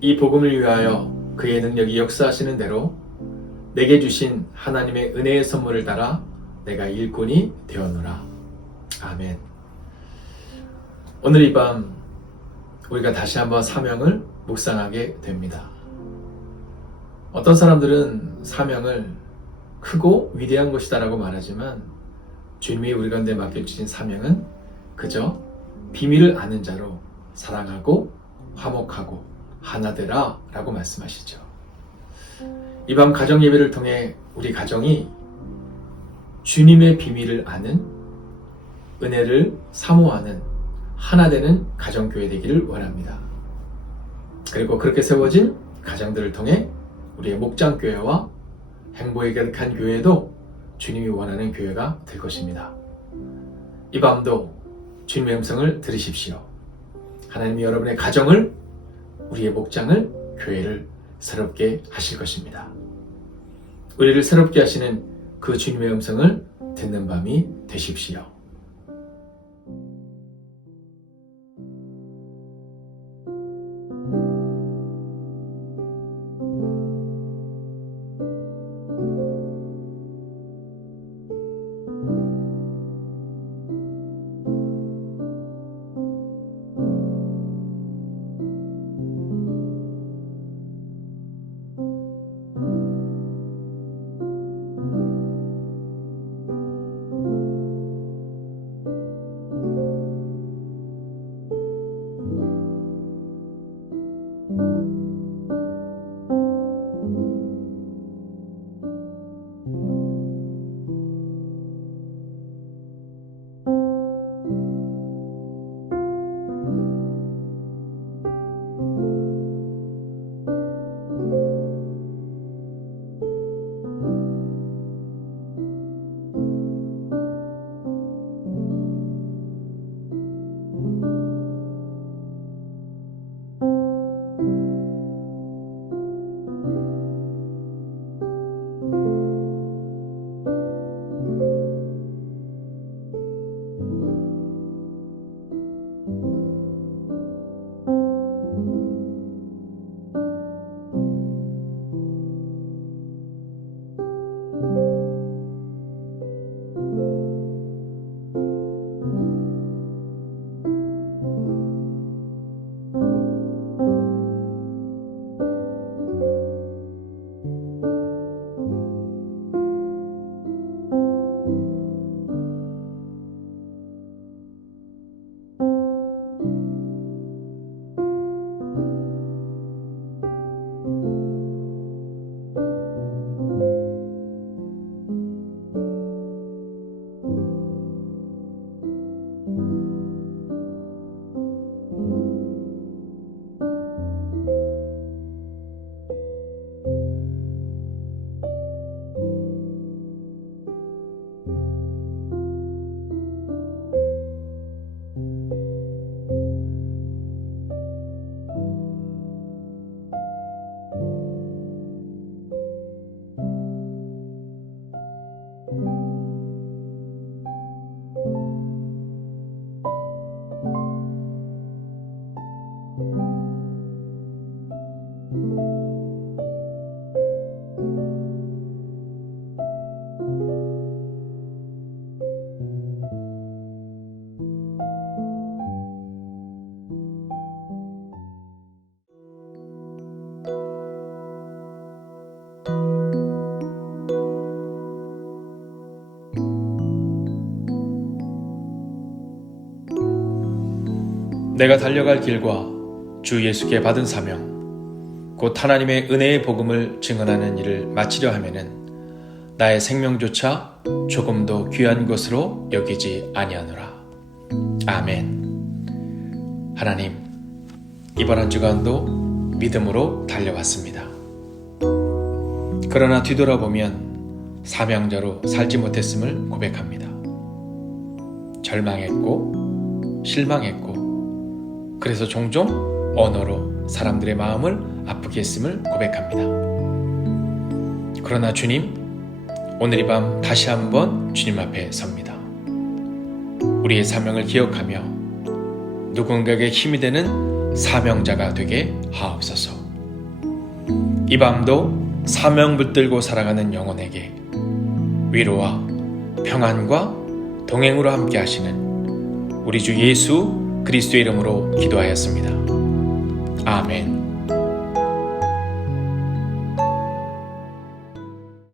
이 복음을 위하여 그의 능력이 역사하시는 대로 내게 주신 하나님의 은혜의 선물을 따라 내가 일꾼이 되었노라. 아멘. 오늘 이 밤 우리가 다시 한번 사명을 묵상하게 됩니다. 어떤 사람들은 사명을 크고 위대한 것이다라고 말하지만 주님이 우리 가운데 맡겨주신 사명은 그저 비밀을 아는 자로 사랑하고 화목하고 하나 되라 라고 말씀하시죠. 이 밤 가정 예배를 통해 우리 가정이 주님의 비밀을 아는 은혜를 사모하는 하나 되는 가정교회 되기를 원합니다. 그리고 그렇게 세워진 가정들을 통해 우리의 목장교회와 행복에 가득한 교회도 주님이 원하는 교회가 될 것입니다. 이 밤도 주님의 음성을 들으십시오. 하나님이 여러분의 가정을, 우리의 목장을, 교회를 새롭게 하실 것입니다. 우리를 새롭게 하시는 그 주님의 음성을 듣는 밤이 되십시오. 내가 달려갈 길과 주 예수께 받은 사명, 곧 하나님의 은혜의 복음을 증언하는 일을 마치려 하면은 나의 생명조차 조금도 귀한 것으로 여기지 아니하노라. 아멘. 하나님, 이번 한 주간도 믿음으로 달려왔습니다. 그러나 뒤돌아보면 사명자로 살지 못했음을 고백합니다. 절망했고, 실망했고, 그래서 종종 언어로 사람들의 마음을 아프게 했음을 고백합니다. 그러나 주님, 오늘 이 밤 다시 한번 주님 앞에 섭니다. 우리의 사명을 기억하며 누군가에게 힘이 되는 사명자가 되게 하옵소서. 이 밤도 사명 붙들고 살아가는 영혼에게 위로와 평안과 동행으로 함께 하시는 우리 주 예수 그리스도의 이름으로 기도하였습니다. 아멘.